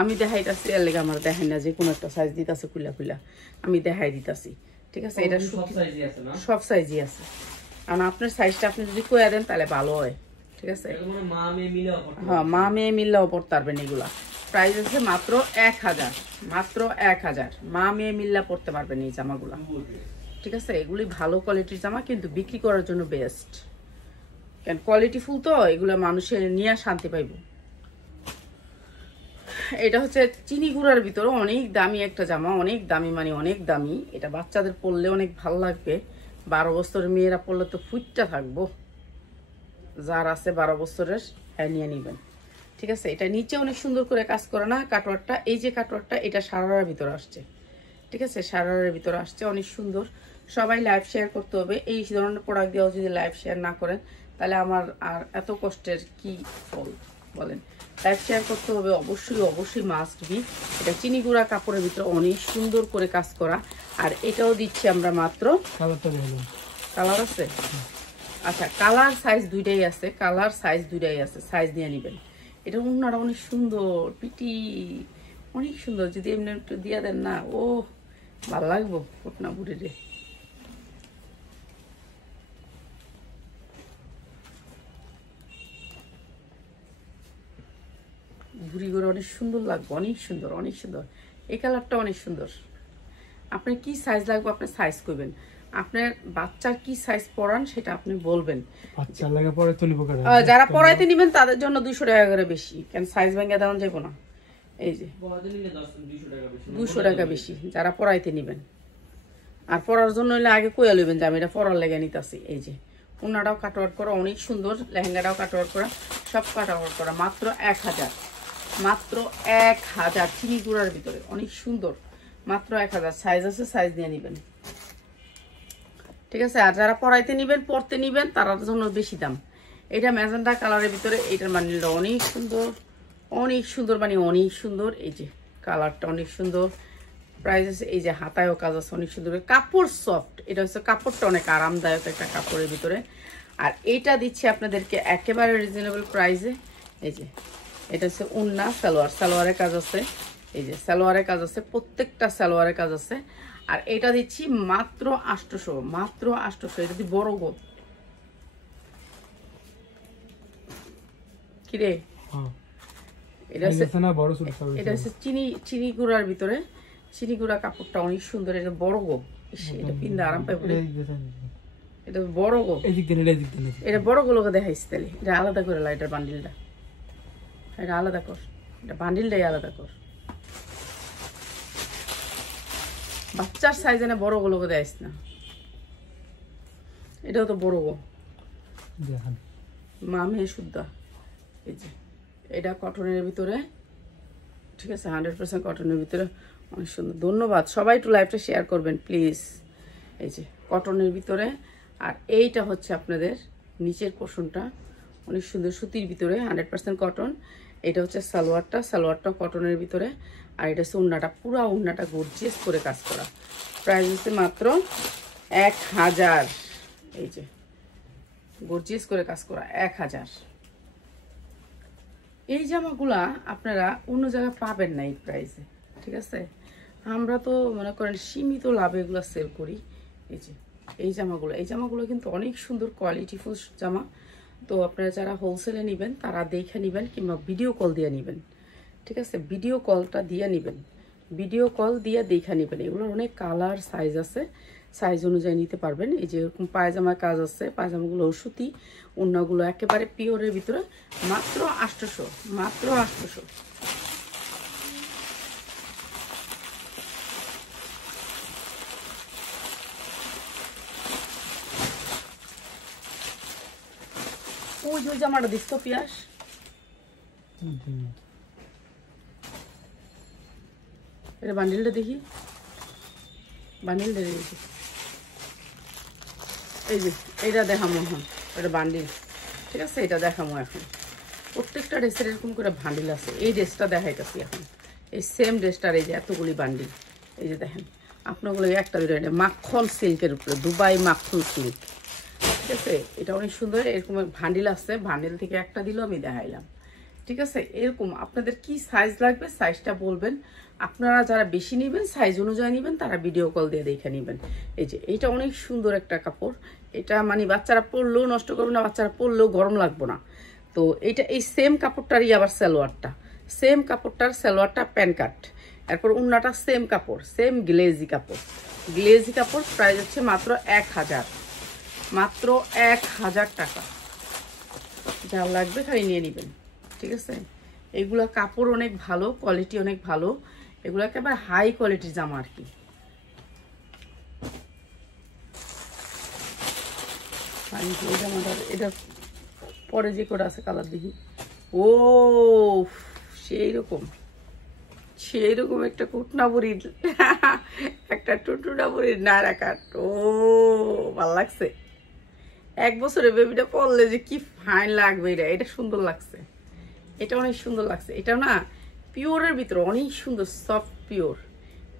আমি দেখাইতাছি এর লাগি আমার দেখাই না যে কোন একটা সাইজ দিতাছে কুলা কুলা, আমি দেখাই দিতাছি। ঠিক আছে, এটা সব সাইজই আছে না? সব সাইজই আছে। কারণ আপনার সাইজটা আপনি যদি কইয়া দেন তাহলে ভালো হয়। ঠিক আছে, মা মেয়ে মিলেও পড়তে হ্যাঁ মা মেয়ে মিললেও পড়তে পারবেন এগুলা। প্রাইস আছে মাত্র 1000, মাত্র 1000। মা মেয়ে মিল্লা পড়তে পারবেন এই জামাগুলা। ঠিক আছে, এগুলি ভালো কোয়ালিটির জামা, কিন্তু বিক্রি করার জন্য বেস্ট। কারণ কোয়ালিটি ফুল তো, এগুলো মানুষের নিয়ে শান্তি পাইব। এটা হচ্ছে চিনি গুঁড়ার ভিতরে অনেক দামি একটা জামা, অনেক দামি মানে অনেক দামি। এটা বাচ্চাদের পরলে অনেক ভালো লাগবে। 12 বছরের মেয়েরা পরলে তো ফুটটা থাকবো। যার আছে 12 বছরের হ্যাঁ নিয়ে নিবেন। ঠিক আছে, এটা নিচে অনেক সুন্দর করে কাজ করে না কাটওয়ারটা, এই যে কাটওয়ারটা এটা সারার ভিতরে আসছে। ঠিক আছে, সারার ভিতরে আসছে অনেক সুন্দর। সবাই লাইভ শেয়ার করতে হবে। এই ধরনের প্রোডাক্ট দিয়েও যদি লাইভ শেয়ার না করেন তাহলে আমার আর এত কষ্টের কি ফল বলেন। লাইভ শেয়ার করতে হবে অবশ্যই, অবশ্যই মাস্ট বি। এটা চিনি গুঁড়া কাপড়ের ভিতরে অনেক সুন্দর করে কাজ করা। আর এটাও দিচ্ছি আমরা মাত্র, কালার আছে, আচ্ছা কালার সাইজ দুইটাই আছে, কালার সাইজ দুইটাই আছে, সাইজ নিয়ে নেবেন। এটা ওড়নাটা অনেক সুন্দর, পিটি অনেক সুন্দর। যদি এমনি একটু দিয়ে দেন না, ও ভালো লাগবো ওড়না বুড়ি রে। ঘুরি করে অনেক সুন্দর লাগবে, অনেক সুন্দর, অনেক সুন্দর। এই কালারটা অনেক সুন্দর। আপনার কি সাইজ লাগবে আপনি সাইজ করবেন। আপনার বাচ্চার কি সাইজ পরান সেটা আপনি বলবেন। বাচ্চার লাগে পরে তো নিব করে, যারা পরাইতে নেবেন তাদের জন্য 200 টাকা করে বেশি, কারণ সাইজ ভাঙা দেওয়া যাবে না। এই যে 200 টাকা বেশি যারা পরাইতে নেবেন। আর পরার জন্য হলে আগে কইয়া লইবেন যে আমি এটা পরার লেগে নিতেছি। এই যে ওনাটাও কাটওয়ার্ক করা অনেক সুন্দর, লেহেঙ্গাটাও কাটওয়ার্ক করা, সব কাটওয়ার্ক করা। মাত্র 1000, মাত্র 1000 চিনি গুঁড়ার ভিতরে অনেক সুন্দর, মাত্র 1000। সাইজ আছে, সাইজ নিয়ে নেবেন। ঠিক আছে, আর যারা পরাইতে নিবেন পরতে নিবেন তার জন্য বেশি দাম। এটা ম্যাজেন্টা কালারের ভিতরে, এটার বান্ডিলটা অনেক সুন্দর, অনেক সুন্দর, মানে অনেক সুন্দর। এই যে কালারটা অনেক সুন্দর। প্রাইস আছে, এই যে হাতায়ও কাজ আছে অনেক সুন্দর। কাপড় সফট, এটা হচ্ছে কাপড়টা অনেক আরামদায়ক একটা কাপড়ের ভিতরে। আর এইটা দিচ্ছি আপনাদেরকে একেবারে রিজনেবল প্রাইসে। এই যে এটা হচ্ছে উন্না সালোয়ার, সালোয়ারের কাজ আছে। এই যে সালোয়ারের কাজ আছে, প্রত্যেকটা সালোয়ারের কাজ আছে। আর এটা দিচ্ছি মাত্র 800, মাত্র 800। এটা দি বড় গো কিরে, এটা হচ্ছে চিনি গুঁড়ার ভিতরে, চিনি গুঁড়া কাপড়টা অনেক সুন্দর। এটা বড় গো, এটা পিন্দা আরাম পাইব। এটা বড় গো, এটা বড় গুলোকে দেখাইছি। তাহলে এটা আলাদা করে লা, এটার বান্ডিলটা এটা আলাদা কর, এটা বান্ডিলটাই আলাদা কর। বাচ্চার সাইজ এনে বড় গুলোকে দেয়স না। এটাও তো বড় গো, মা মেয়ে শুদ্ধা। এই যে এটা কটনের ভিতরে, ঠিক আছে 100% কটনের ভিতরে, অনেক সুন্দর। ধন্যবাদ সবাই, একটু লাইভটা শেয়ার করবেন প্লিজ। এই যে কটনের ভিতরে। আর এইটা হচ্ছে আপনাদের নিচের পোর্শনটা অনেক সুন্দর, সুতির ভিতরে 100% কটন। এটা হচ্ছে সালোয়ারটা, সালোয়ারটা কটনের ভিতরে। আর এটা হচ্ছে ওড়নাটা, পুরা ওড়নাটা গর্জিয়াস করে কাজ করা। প্রাইস হচ্ছে মাত্র 1000। এই যে গর্জিয়াস করে কাজ করা 1000। এই জামাগুলা আপনারা অন্য জায়গায় পাবেন না এই প্রাইসে। ঠিক আছে, আমরা তো মনে করেন সীমিত লাভে এগুলো সেল করি। এই যে এই জামাগুলো কিন্তু অনেক সুন্দর কোয়ালিটিফুল জামা। তো আপনারা যারা হোলসেলে নেবেন তারা দেখে নেবেন, কিংবা ভিডিও কল দিয়ে নেবেন। ঠিক আছে, ভিডিও কলটা দিয়ে নেবেন, ভিডিও কল দিয়ে দেখে নেবেন। এগুলোর অনেক কালার সাইজ আছে, সাইজ অনুযায়ী নিতে পারবেন। এই যে এরকম পায়জামার কাজ আছে, পায়জামাগুলো সুতি, ওড়নাগুলো একেবারে পিওরের ভিতরে। মাত্র 800, মাত্র 800। ওই যে জামাটা দিস তো পিয়াস, এটা বান্ডিলটা দেখি, বান্ডিলটা দেখি। এই যে এইটা দেখামো এখন, এটা বান্ডিল। ঠিক আছে, এটা দেখামো এখন। প্রত্যেকটা ড্রেসের এরকম করে বান্ডিল আছে। এই ড্রেসটা দেখাইতেছি এখন, এই সেম ড্রেসটার এই যে এতগুলি বান্ডিল। এই যে দেখেন আপনাগুলো একটা দুটো, এটা মাখন সিল্কের উপরে, দুবাই মাখন সিল্ক, ঠিক আছে। এটা অনেক সুন্দর, এরকম ভান্ডিল আছে, ভান্ডিল থেকে একটা দিলেও আমি দেখাইলাম, ঠিক আছে। এরকম আপনাদের কি সাইজ লাগবে সাইজটা বলবেন। আপনারা যারা বেশি নেবেন সাইজ অনুযায়ী নেবেন, তারা ভিডিও কল দিয়ে দেখে নেবেন। এই যে এইটা অনেক সুন্দর একটা কাপড়, এটা মানে বাচ্চারা পরলেও নষ্ট করবে না, বাচ্চারা পরলেও গরম লাগবে না। তো এইটা এই সেম কাপড়টারই আবার সালোয়ারটা, সেম কাপড়টার সালোয়ারটা প্যান কাট, এরপর উন্নাটা সেম কাপড়, সেম গ্লেজি কাপড়, গ্লেজি কাপড়। প্রাইস হচ্ছে মাত্র 1000, মাত্র 1000 টাকা। যা লাগবে খালি নিয়ে নেবেন, ঠিক আছে। এগুলো কাপড় অনেক ভালো, কোয়ালিটি অনেক ভালো, এগুলো একেবারে হাই কোয়ালিটির জামা আর কি। এই জামাটার এটা পরে যে কটা আছে কালার দেখি, ও সেই রকম একটা কুটনা বুড়ির একটা টুটুনা বুড়ির নায়রা কাট, ও ভাল লাগছে। 1 বছরের বেবিটা পরলে যে কি ফাইন লাগবে, এটা সুন্দর লাগছে, এটা অনেক সুন্দর লাগছে। এটা না পিওরের ভিতরে অনেক সুন্দর, সফট পিওর,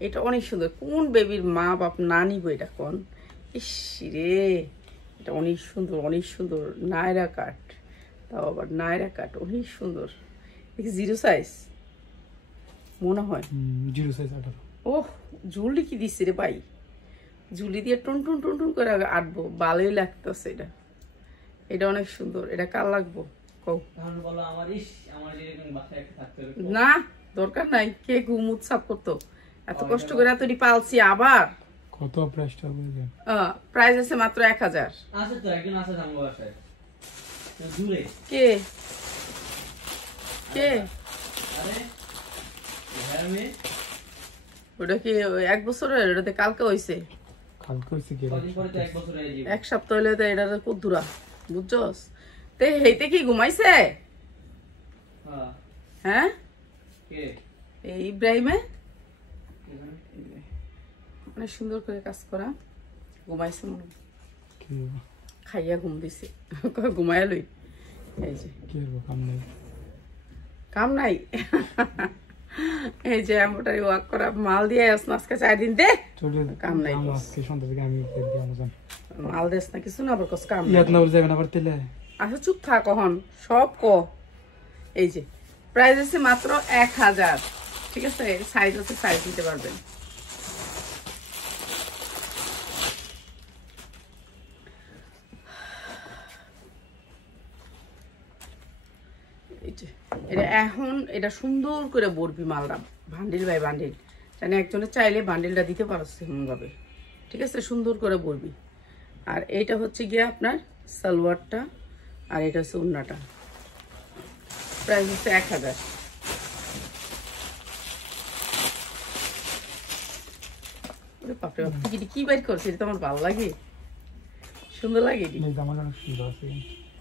এটা অনেক সুন্দর। কোন বেবির মা বাপ না নিব এটা কোন? ইস রে, এটা অনেক সুন্দর, অনেক সুন্দর নায়রা কাট, তাও আবার নায়রা কাট, অনেক সুন্দর। দেখি 0 সাইজ মনে হয়, 0 সাইজ 18। ওহ ঝুলি কি দিচ্ছে রে ভাই, ঝুলি দিয়ে টুন টুন টুন টুন করে আটবো, ভালোই লাগতেছে। এটা এটা অনেক সুন্দর, এটা কার লাগবো কও? না দরকার নাই, কে ঘুম উৎসাপ করতো, এত কষ্ট করে এতটি পালছি। আবার কত প্রাইসটা বলবেন? প্রাইস আছে মাত্র 1000। আছে তো একজন আছে জামা বাসায় দূরে। কে কে? আরে ঘরে ওটা কি 1 বছরের? ওটাতে কালকে হইছে, কালকে হইছে কি? কদিন পরে তো 1 বছর হয়ে যাবে। 1 সপ্তাহ হইলে তো এটা কুদ্দুরা, বুঝছস? তে হেইতে কি ঘুমাইছে? হ্যাঁ হ্যাঁ কে? এই ইব্রাহিমে অনেক সুন্দর করে কাজ করা, ঘুমাইছে মনে হয়। কি খাইয়া ঘুম দিছে, ঘুমাইয়া লই। এই যে কি হলো, কাম নাই? কাম নাই, এই যে এমব্রয়ডারি ওয়ার্ক করা মাল দিয়ে আসনা, আজকে 4 দিন দে চলে কাম নাই। আজকে সন্ধ্যা থেকে আমি দিয়ে আমজন মাল দেস না কিছু না, আবার কস কাম নাই। ইয়াত না যাবে না পারতেলে। আচ্ছা চুপ থাক, কখন সব ক। এই যে প্রাইস আছে মাত্র 1000, ঠিক আছে। সাইজ আছে, সাইজ নিতে পারবেন। এটা এখন এটা সুন্দর করে বরবি মালটা, বান্ডিল বাই বান্ডিল, জানি একজনে চাইলে বান্ডিলটা দিতে পারছে এমনভাবে, ঠিক আছে। সুন্দর করে বরবি। আর এইটা হচ্ছে গিয়ে আপনার সালোয়ারটা, আর এটা হচ্ছে উন্নাটা। প্রাইস হচ্ছে 1000। বাপরে বাপ, কি বাইর করছে, এটা তো আমার ভালো লাগে, সুন্দর লাগে।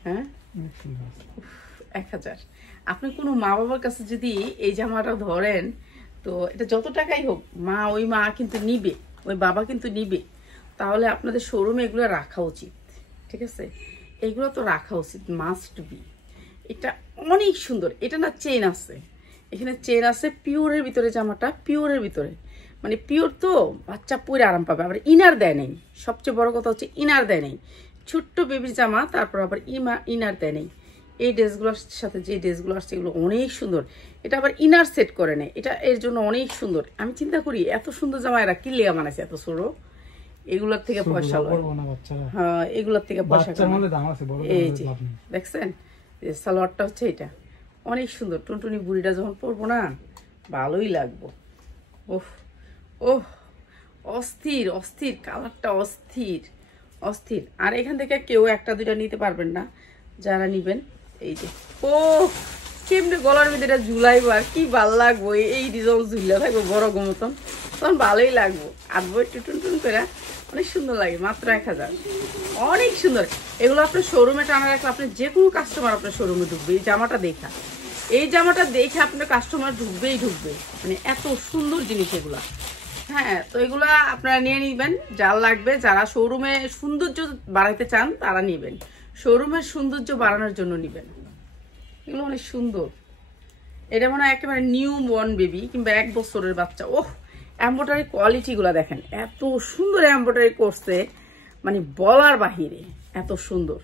হ্যাঁ 1000। আপনি কোনো মা বাবার কাছে যদি এই জামাটা ধরেন, তো এটা যত টাকাই হোক, ওই মা কিন্তু নিবে, ওই বাবা কিন্তু নিবে। তাহলে আপনাদের শোরুমে এগুলো রাখা উচিত, ঠিক আছে। এগুলো তো রাখা উচিত, মাস্ট বি। এটা অনেক সুন্দর। এটা না চেন আছে, এখানে চেন আছে, পিওরের ভিতরে জামাটা, পিওরের ভিতরে, মানে পিওর তো বাচ্চা পরে আরাম পাবে। আবার ইনার দেয় নেই, সবচেয়ে বড় কথা হচ্ছে ইনার দেয় নেই। ছোট্ট বেবির জামা, তারপর আবার ইনার দেয় নেই। এই ড্রেসগুলোর সাথে যে ড্রেসগুলো আসছে এগুলো অনেক সুন্দর। এটা আবার ইনার সেট করে নেয়, এটা এর জন্য অনেক সুন্দর। আমি চিন্তা করি এত সুন্দর জামা এরা কি লেগা বানাইছে এত ছোট, এগুলোর থেকে পয়সা লয়। হ্যাঁ এগুলোর থেকে পয়সা। এই যে দেখছেন সালোয়ারটা হচ্ছে এটা, অনেক সুন্দর। টুনটুনি বুড়িটা যখন পরবো না ভালোই লাগবো। ওহ ওহ অস্থির অস্থির, কালারটা অস্থির অস্থির। আর এখান থেকে কেউ একটা দুইটা নিতে পারবেন না, যারা নিবেন। এই যে ও কেমনি গলার ভিতরে ঝুলাইবো, আর কি ভাল লাগবো, এই ডিজাইন ঝুলে থাকবো বড় গো মতন, তখন ভালোই লাগবো। আটবো একটু টুনটুন করে, অনেক সুন্দর লাগে। মাত্র 1000, অনেক সুন্দর। এগুলো আপনার শোরুমে টানা রাখলে আপনি যে কোনো কাস্টমার আপনার শোরুমে ঢুকবে এই জামাটা দেখা, এই জামাটা দেখে আপনার কাস্টমার ঢুকবেই ঢুকবে, মানে এত সুন্দর জিনিস এগুলা। হ্যাঁ তো এগুলা আপনারা নিয়ে নিবেন, যার লাগবে। যারা শোরুমে সৌন্দর্য বাড়াইতে চান তারা নিবেন, শোরুমের সৌন্দর্য বাড়ানোর জন্য নিবেন। এগুলো অনেক সুন্দর। এটা মনে হয় একেবারে নিউ বর্ন বেবি কিংবা 1 বছরের বাচ্চা। ওহ এমব্রয়ডারি কোয়ালিটিগুলো দেখেন, এত সুন্দর এমব্রয়ডারি করছে, মানে বলার বাহিরে এত সুন্দর।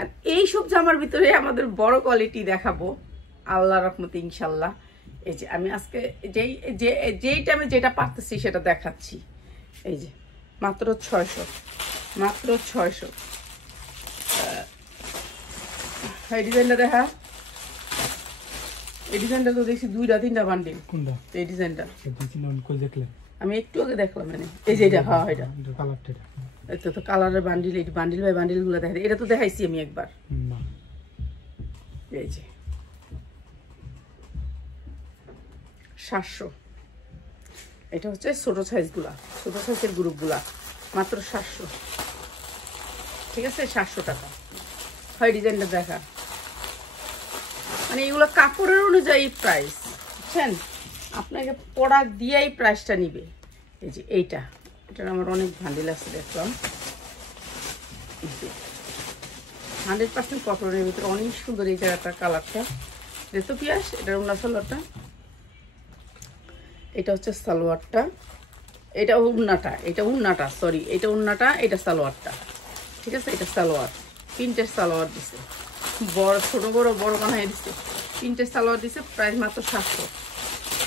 আর এইসব জামার ভিতরে আমাদের বড় কোয়ালিটি দেখাবো আল্লাহ রহমতে ইনশাল্লাহ। এই যে আমি আজকে যেই টাইমে যেটা পারতেছি সেটা দেখাচ্ছি। এই যে মাত্র 600, মাত্র 600। এই ডিজাইনটা দেখা, এই ডিজাইনটা তো দেখছি 2-3টা বান্ডিল। কোনটা? এই ডিজাইনটা কই দেখলেন? আমি একটু আগে দেখলাম, মানে এই যে এটা, হ্যাঁ এটা কালারটা এটা তো কালারের বান্ডিল, এই বান্ডিল বাই বান্ডিল গুলো দেখা, এটা তো দেখাইছি আমি একবার। না, এই যে 700, এটা হচ্ছে ছোট সাইজ গুলা, ছোট সাইজের গ্রুপ গুলা, মাত্র 700। ঠিক আছে, 700 টাকা। হয় ডিজাইনটা দেখা, মানে এগুলো কাপড়ের অনুযায়ী প্রাইস, বুঝছেন, আপনাকে প্রোডাক্ট দিয়েই প্রাইসটা নিবে। এই যে এইটা, এটার আমার অনেক ভান্ডিল আছে দেখলাম। 100% কটনের ভিতরে অনেক সুন্দর এই জায়গাটা, কালারটা যেহেতু পিয়াস। এটার উন্না সালোয়ারটা, এটা হচ্ছে সালোয়ারটা, এটা উন্নাটা, এটা উন্নাটা, সরি এটা উন্নাটা, এটা সালোয়ারটা। ঠিক আছে, এটা সালোয়ার, প্রিন্টের সালোয়ার দিছে, বড় ছোট বড় বড় বানাই দিছে, প্রিন্টের সালোয়ার দিছে, প্রাইস মাত্র 700।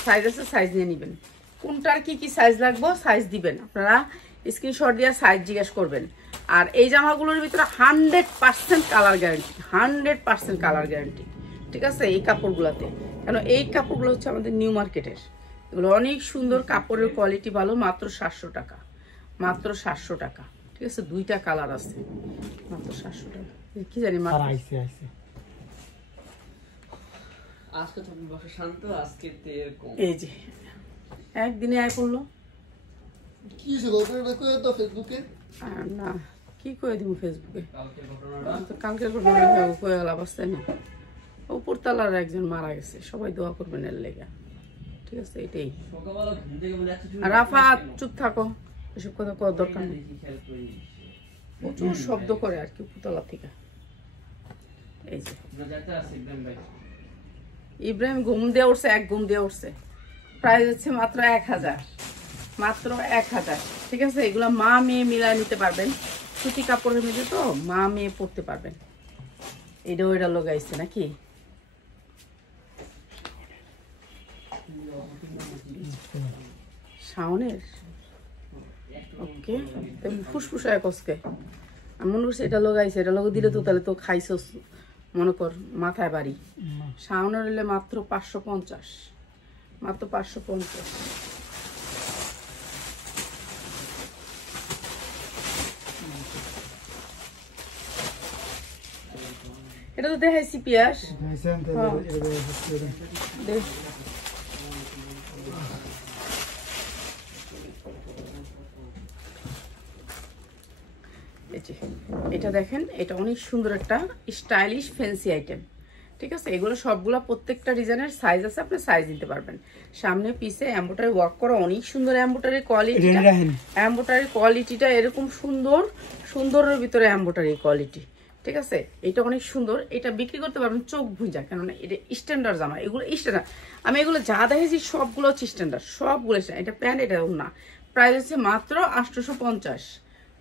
সাইজ আছে, সাইজ নিয়ে নেবেন। কোনটার কি কি সাইজ লাগবে সাইজ দিবেন, আপনারা স্ক্রিনশট দিয়ে সাইজ জিজ্ঞেস করবেন। আর এই জামাগুলোর ভিতরে 100% কালার গ্যারান্টি, 100% কালার গ্যারান্টি। ঠিক আছে, এই কাপড়গুলোতে, কেন এই কাপড়গুলো হচ্ছে আমাদের নিউ মার্কেটের, এগুলো অনেক সুন্দর, কাপড়ের কোয়ালিটি ভালো, মাত্র 700 টাকা, মাত্র 700 টাকা। ঠিক আছে, 2টা কালার আছে, মাত্র 700 টাকা। কি জানি মাত্র আজকে তো বসে শান্ত, আজকে তে এরকম। এই যে একদিনে আয় পড়লো। কি হয়েছে ঘটনাটা কই তো ফেসবুকে? না কি কয়ে দিব ফেসবুকে, কালকে ঘটনাটা তো কালকের ঘটনা কয়ে গেল অবস্থায় নেই। উপরতলার একজন মারা গেছে, সবাই দোয়া করবেন এর লেগে। ঠিক আছে, এটাই। সকালবেলা ঘুম থেকে বলে এত আর রাফাত চুপ থাকো, এসব কথা করার দরকার নেই। প্রচুর শব্দ করে আর কি উপরতলা থেকে। এই যে ইব্রাহিম ঘুম দিয়ে উঠছে, এক ঘুম দিয়ে উঠছে। প্রাইস হচ্ছে মাত্র 1000, মাত্র 1000। ঠিক আছে, এগুলো মা মেয়ে মিলায় নিতে পারবেন, সুতি কাপড়ের মধ্যে তো মা মেয়ে পরতে পারবেন। এটা ওইটা লাগাইছে নাকি, শাওনের। ওকে, ফুসফুসায় কসকে আমি মনে করছি এটা লাগাইছে, এটা লগো দিলে তো তাহলে তো খাইছো মনে কর মাথায় বাড়ি। শাওনের হলে মাত্র 550, মাত্র 550। এটা তো দেখাইছি পিয়াস, এটা দেখেন, এটা অনেক সুন্দর একটা স্টাইলিশ ফ্যান্সি আইটেম। ঠিক আছে, এগুলো সবগুলো প্রত্যেকটা ডিজাইনের সাইজ আছে, আপনি সাইজ দিতে পারবেন। সামনে পিছে এমব্রয়ডারি ওয়ার্ক করা, অনেক সুন্দর এমব্রয়ডারি কোয়ালিটিটা, এমব্রয়ডারি কোয়ালিটিটা এরকম সুন্দর, সুন্দরের ভিতরে এমব্রয়ডারি কোয়ালিটি। ঠিক আছে, এটা অনেক সুন্দর, এটা বিক্রি করতে পারবেন চোখ ভুঁজা, কেননা এটা স্ট্যান্ডার্ড জামা, এগুলো স্ট্যান্ডার্ড। আমি এগুলো যা দেখেছি সবগুলো হচ্ছে স্ট্যান্ডার্ড, সবগুলো। এটা প্যান্ট, এটা না, প্রাইস হচ্ছে মাত্র 850,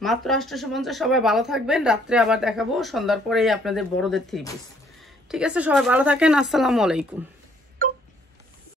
মাত্র 850। সবাই ভালো থাকবেন, রাত্রে আবার দেখাবো সন্ধ্যার পরে আপনাদের বড়দের 3 পিস। ঠিক আছে, সবাই ভালো থাকেন, আসসালামু আলাইকুম।